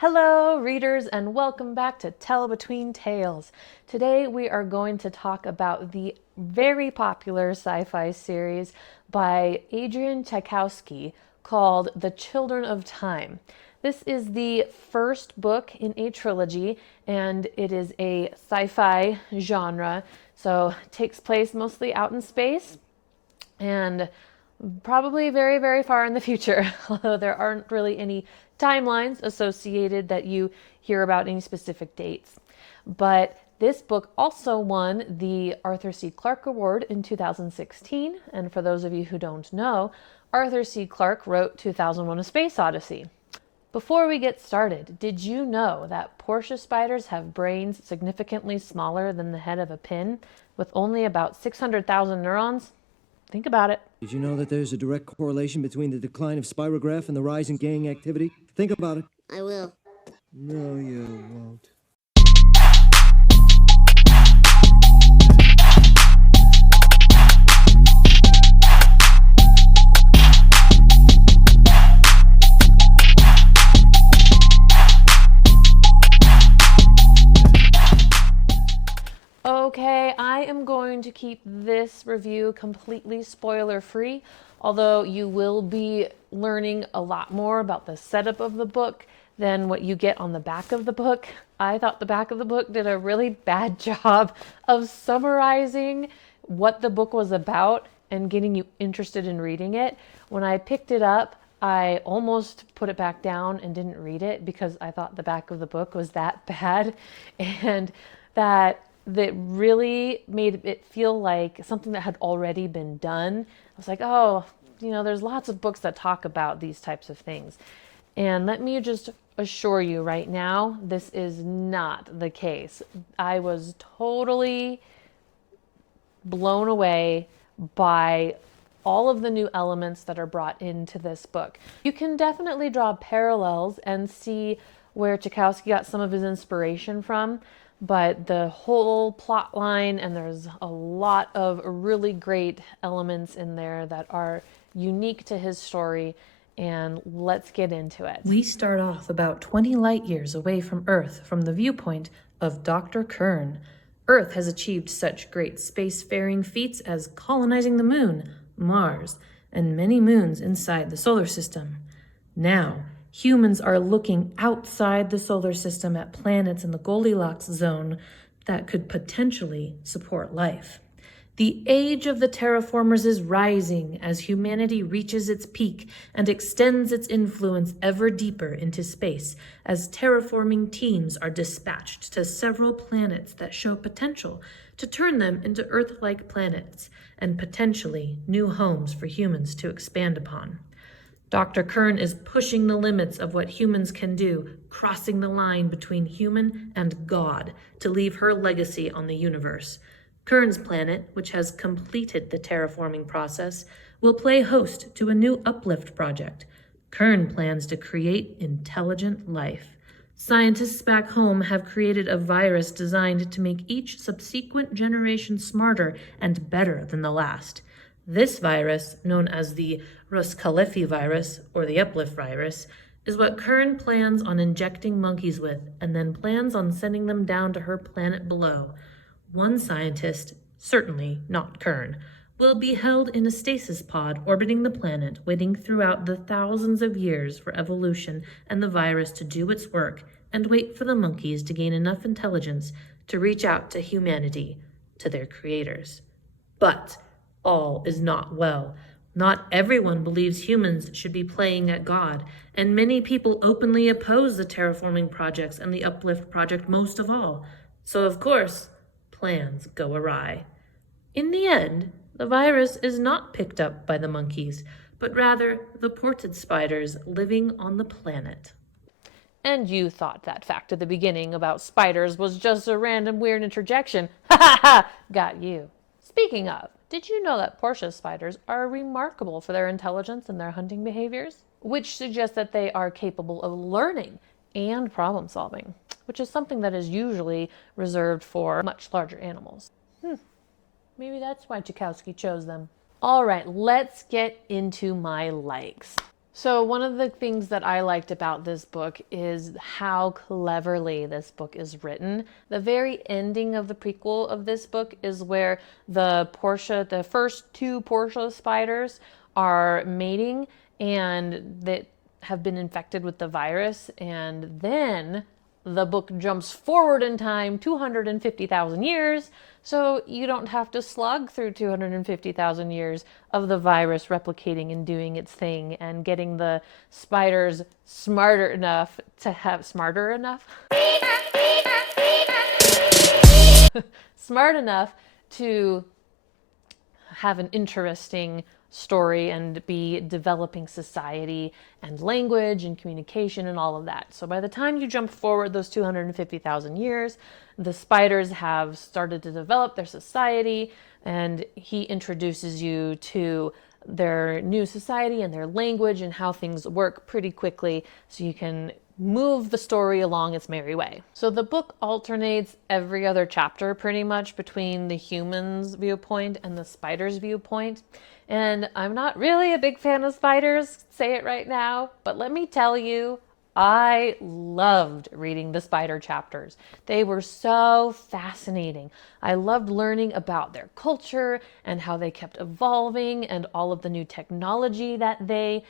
Hello, readers, and welcome back to Tell Between Tales. Today we are going to talk about the very popular sci-fi series by Adrian Tchaikovsky called The Children of Time. This is the first book in a trilogy, and it is a sci-fi genre, so it takes place mostly out in space and probably very, very far in the future, although there aren't really any timelines associated that you hear about any specific dates. But this book also won the Arthur C. Clarke Award in 2016. And for those of you who don't know, Arthur C. Clarke wrote 2001: A Space Odyssey. Before we get started, did you know that Portia spiders have brains significantly smaller than the head of a pin, with only about 600,000 neurons? Think about it. Did you know that there's a direct correlation between the decline of spirograph and the rise in gang activity? Think about it. I will. No, you won't. Okay, I am going to keep this review completely spoiler-free, although you will be learning a lot more about the setup of the book than what you get on the back of the book. I thought the back of the book did a really bad job of summarizing what the book was about and getting you interested in reading it. When I picked it up, I almost put it back down and didn't read it because I thought the back of the book was that bad, and that really made it feel like something that had already been done. I was like, oh, there's lots of books that talk about these types of things. And let me just assure you right now, this is not the case. I was totally blown away by all of the new elements that are brought into this book. You can definitely draw parallels and see where Tchaikovsky got some of his inspiration from, but the whole plot line, and there's a lot of really great elements in there that are unique to his story, and let's get into it. We start off about 20 light years away from Earth from the viewpoint of Dr. Kern. Earth has achieved such great spacefaring feats as colonizing the moon, Mars, and many moons inside the solar system. Now, humans are looking outside the solar system at planets in the Goldilocks zone that could potentially support life. The age of the terraformers is rising as humanity reaches its peak and extends its influence ever deeper into space as terraforming teams are dispatched to several planets that show potential to turn them into Earth-like planets and potentially new homes for humans to expand upon. Dr. Kern is pushing the limits of what humans can do, crossing the line between human and God to leave her legacy on the universe. Kern's planet, which has completed the terraforming process, will play host to a new uplift project. Kern plans to create intelligent life. Scientists back home have created a virus designed to make each subsequent generation smarter and better than the last. This virus, known as the Ruskalefi virus, or the Uplift virus, is what Kern plans on injecting monkeys with, and then plans on sending them down to her planet below. One scientist, certainly not Kern, will be held in a stasis pod orbiting the planet, waiting throughout the thousands of years for evolution and the virus to do its work, and wait for the monkeys to gain enough intelligence to reach out to humanity, to their creators. But all is not well. Not everyone believes humans should be playing at God, and many people openly oppose the terraforming projects and the Uplift project most of all. So, of course, plans go awry. In the end, the virus is not picked up by the monkeys, but rather the ported spiders living on the planet. And you thought that fact at the beginning about spiders was just a random weird interjection. Ha ha ha! Got you. Speaking of, did you know that Portia spiders are remarkable for their intelligence and their hunting behaviors? Which suggests that they are capable of learning and problem solving, which is something that is usually reserved for much larger animals. Maybe that's why Tchaikovsky chose them. All right, let's get into my likes. So one of the things that I liked about this book is how cleverly this book is written. The very ending of the prequel of this book is where the first two Portia spiders are mating and that have been infected with the virus, and then the book jumps forward in time 250,000 years, so you don't have to slog through 250,000 years of the virus replicating and doing its thing and getting the spiders smarter enough to have smart enough to have an interesting story and be developing society and language and communication and all of that. So by the time you jump forward those 250,000 years, the spiders have started to develop their society, and he introduces you to their new society and their language and how things work pretty quickly so you can move the story along its merry way. So the book alternates every other chapter pretty much between the humans' viewpoint and the spiders' viewpoint. And I'm not really a big fan of spiders, say it right now, but let me tell you, I loved reading the spider chapters. They were so fascinating. I loved learning about their culture and how they kept evolving and all of the new technology that they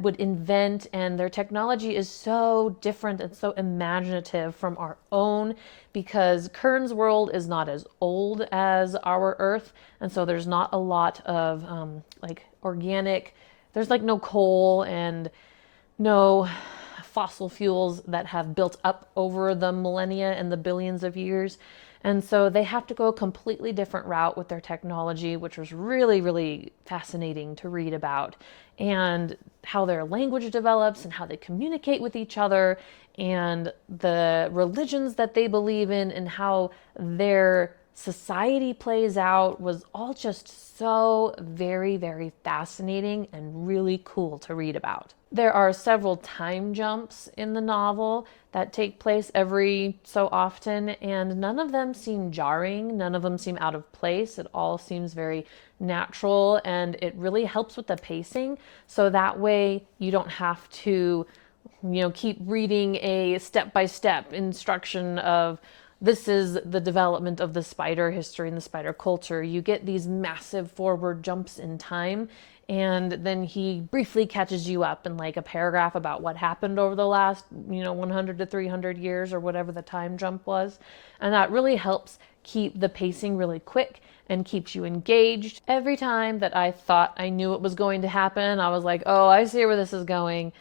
would invent. And their technology is so different and so imaginative from our own, because Kern's world is not as old as our Earth. And so there's not a lot of organic, there's no coal and no fossil fuels that have built up over the millennia and the billions of years. And so they have to go a completely different route with their technology, which was really, really fascinating to read about, and how their language develops and how they communicate with each other and the religions that they believe in and how their society plays out was all just so very, very fascinating and really cool to read about. There are several time jumps in the novel that take place every so often, and none of them seem jarring. None of them seem out of place. It all seems very natural, and it really helps with the pacing. So that way you don't have to, keep reading a step-by-step instruction of this is the development of the spider history and the spider culture. You get these massive forward jumps in time, and then he briefly catches you up in a paragraph about what happened over the last 100 to 300 years or whatever the time jump was. And that really helps keep the pacing really quick and keeps you engaged. Every time that I thought I knew what was going to happen, I was like, oh, I see where this is going.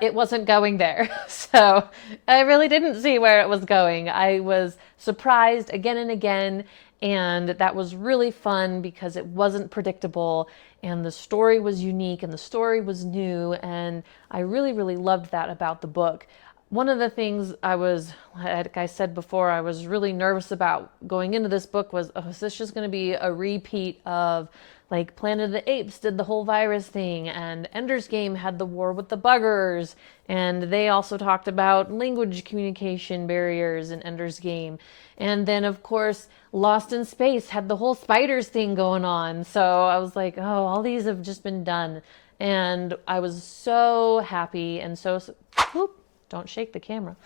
It wasn't going there. So I really didn't see where it was going. I was surprised again and again, and that was really fun because it wasn't predictable, and the story was unique and the story was new, and I really, really loved that about the book. One of the things like I said before, I was really nervous about going into this book was, oh, is this just going to be a repeat of Planet of the Apes did the whole virus thing, and Ender's Game had the war with the buggers, and they also talked about language communication barriers in Ender's Game. And then, of course, Lost in Space had the whole spiders thing going on. So I was like, oh, all these have just been done. And I was so happy and whoop, don't shake the camera.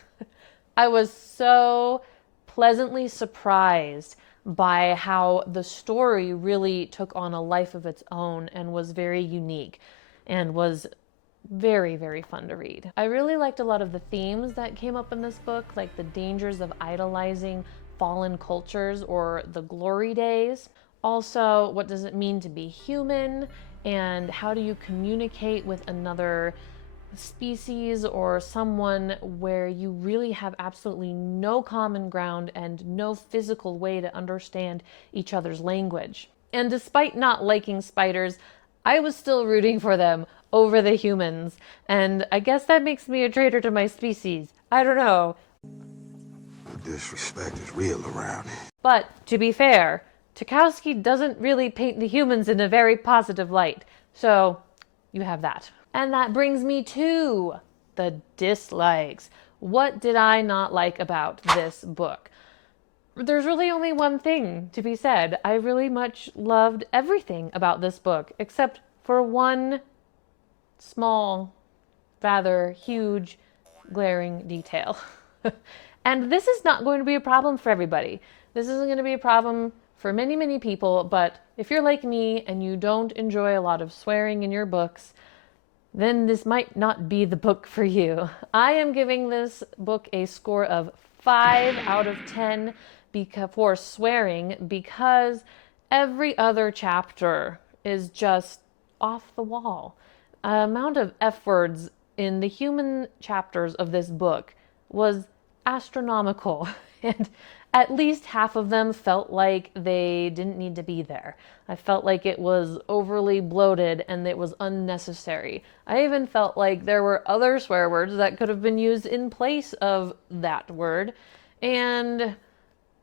I was so pleasantly surprised by how the story really took on a life of its own and was very unique and was very, very fun to read. I really liked a lot of the themes that came up in this book, like the dangers of idolizing fallen cultures or the glory days. Also, what does it mean to be human, and how do you communicate with another species or someone where you really have absolutely no common ground and no physical way to understand each other's language. And despite not liking spiders, I was still rooting for them over the humans, and I guess that makes me a traitor to my species. I don't know. The disrespect is real around here. But to be fair, Tchaikovsky doesn't really paint the humans in a very positive light, so you have that. And that brings me to the dislikes. What did I not like about this book? There's really only one thing to be said. I really much loved everything about this book, except for one small, rather huge, glaring detail. And this is not going to be a problem for everybody. This isn't going to be a problem for many, many people, but if you're like me and you don't enjoy a lot of swearing in your books, then this might not be the book for you. I am giving this book a score of 5 out of 10 for swearing, because every other chapter is just off the wall. The amount of F words in the human chapters of this book was astronomical, and at least half of them felt like they didn't need to be there. I felt like it was overly bloated and it was unnecessary. I even felt like there were other swear words that could have been used in place of that word, and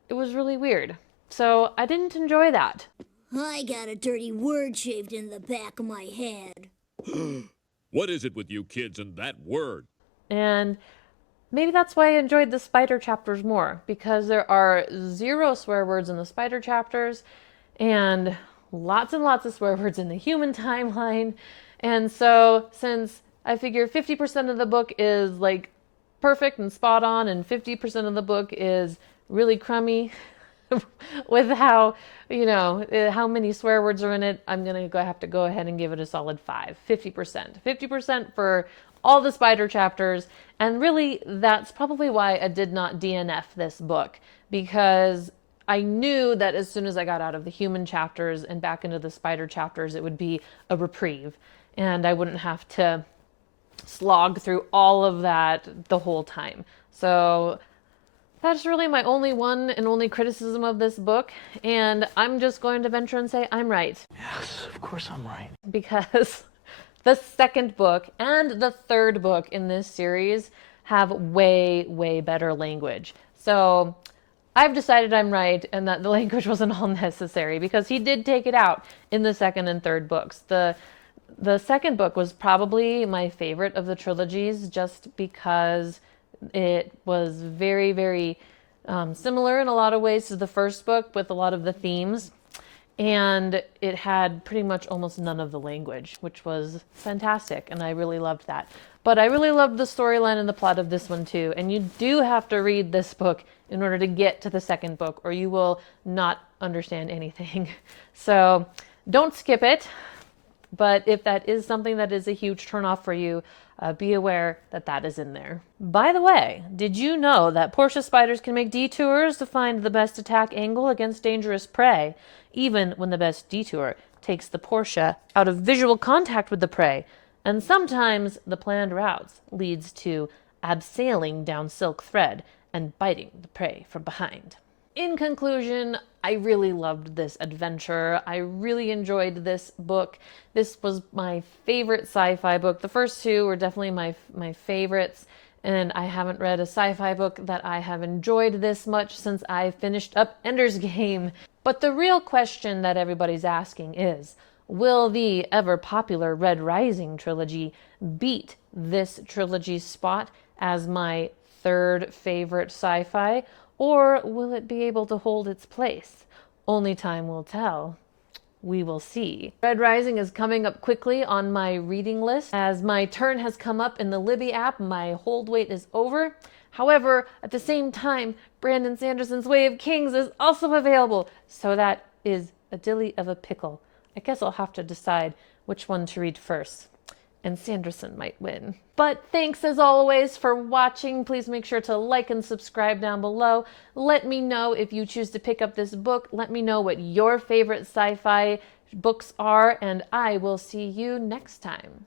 it was really weird. So I didn't enjoy that. I got a dirty word shaved in the back of my head. What is it with you kids and that word? And maybe that's why I enjoyed the spider chapters more, because there are 0 swear words in the spider chapters and lots of swear words in the human timeline. And so since I figure 50% of the book is like perfect and spot on and 50% of the book is really crummy with how, how many swear words are in it, I'm going to have to go ahead and give it a solid 5. 50%. 50% for all the spider chapters. And really, that's probably why I did not DNF this book, because I knew that as soon as I got out of the human chapters and back into the spider chapters, it would be a reprieve, and I wouldn't have to slog through all of that the whole time. So that's really my only one and only criticism of this book, and I'm just going to venture and say I'm right. Yes, of course I'm right. Because the second book and the third book in this series have way, way better language. So I've decided I'm right and that the language wasn't all necessary, because he did take it out in the second and third books. The second book was probably my favorite of the trilogies, just because it was very, very similar in a lot of ways to the first book with a lot of the themes. And it had pretty much almost none of the language, which was fantastic, and I really loved that. But I really loved the storyline and the plot of this one too, and you do have to read this book in order to get to the second book, or you will not understand anything. So don't skip it, but if that is something that is a huge turnoff for you, be aware that that is in there. By the way, did you know that Portia spiders can make detours to find the best attack angle against dangerous prey, even when the best detour takes the Portia out of visual contact with the prey? And sometimes the planned routes leads to abseiling down silk thread and biting the prey from behind. In conclusion, I really loved this adventure. I really enjoyed this book. This was my favorite sci-fi book. The first 2 were definitely my favorites, and I haven't read a sci-fi book that I have enjoyed this much since I finished up Ender's Game. But the real question that everybody's asking is, will the ever-popular Red Rising trilogy beat this trilogy's spot as my third favorite sci-fi, or will it be able to hold its place? Only time will tell. We will see. Red Rising is coming up quickly on my reading list. As my turn has come up in the Libby app, my hold wait is over. However, at the same time, Brandon Sanderson's Way of Kings is also available. So that is a dilly of a pickle. I guess I'll have to decide which one to read first, and Sanderson might win. But thanks as always for watching. Please make sure to like and subscribe down below. Let me know if you choose to pick up this book. Let me know what your favorite sci-fi books are, and I will see you next time.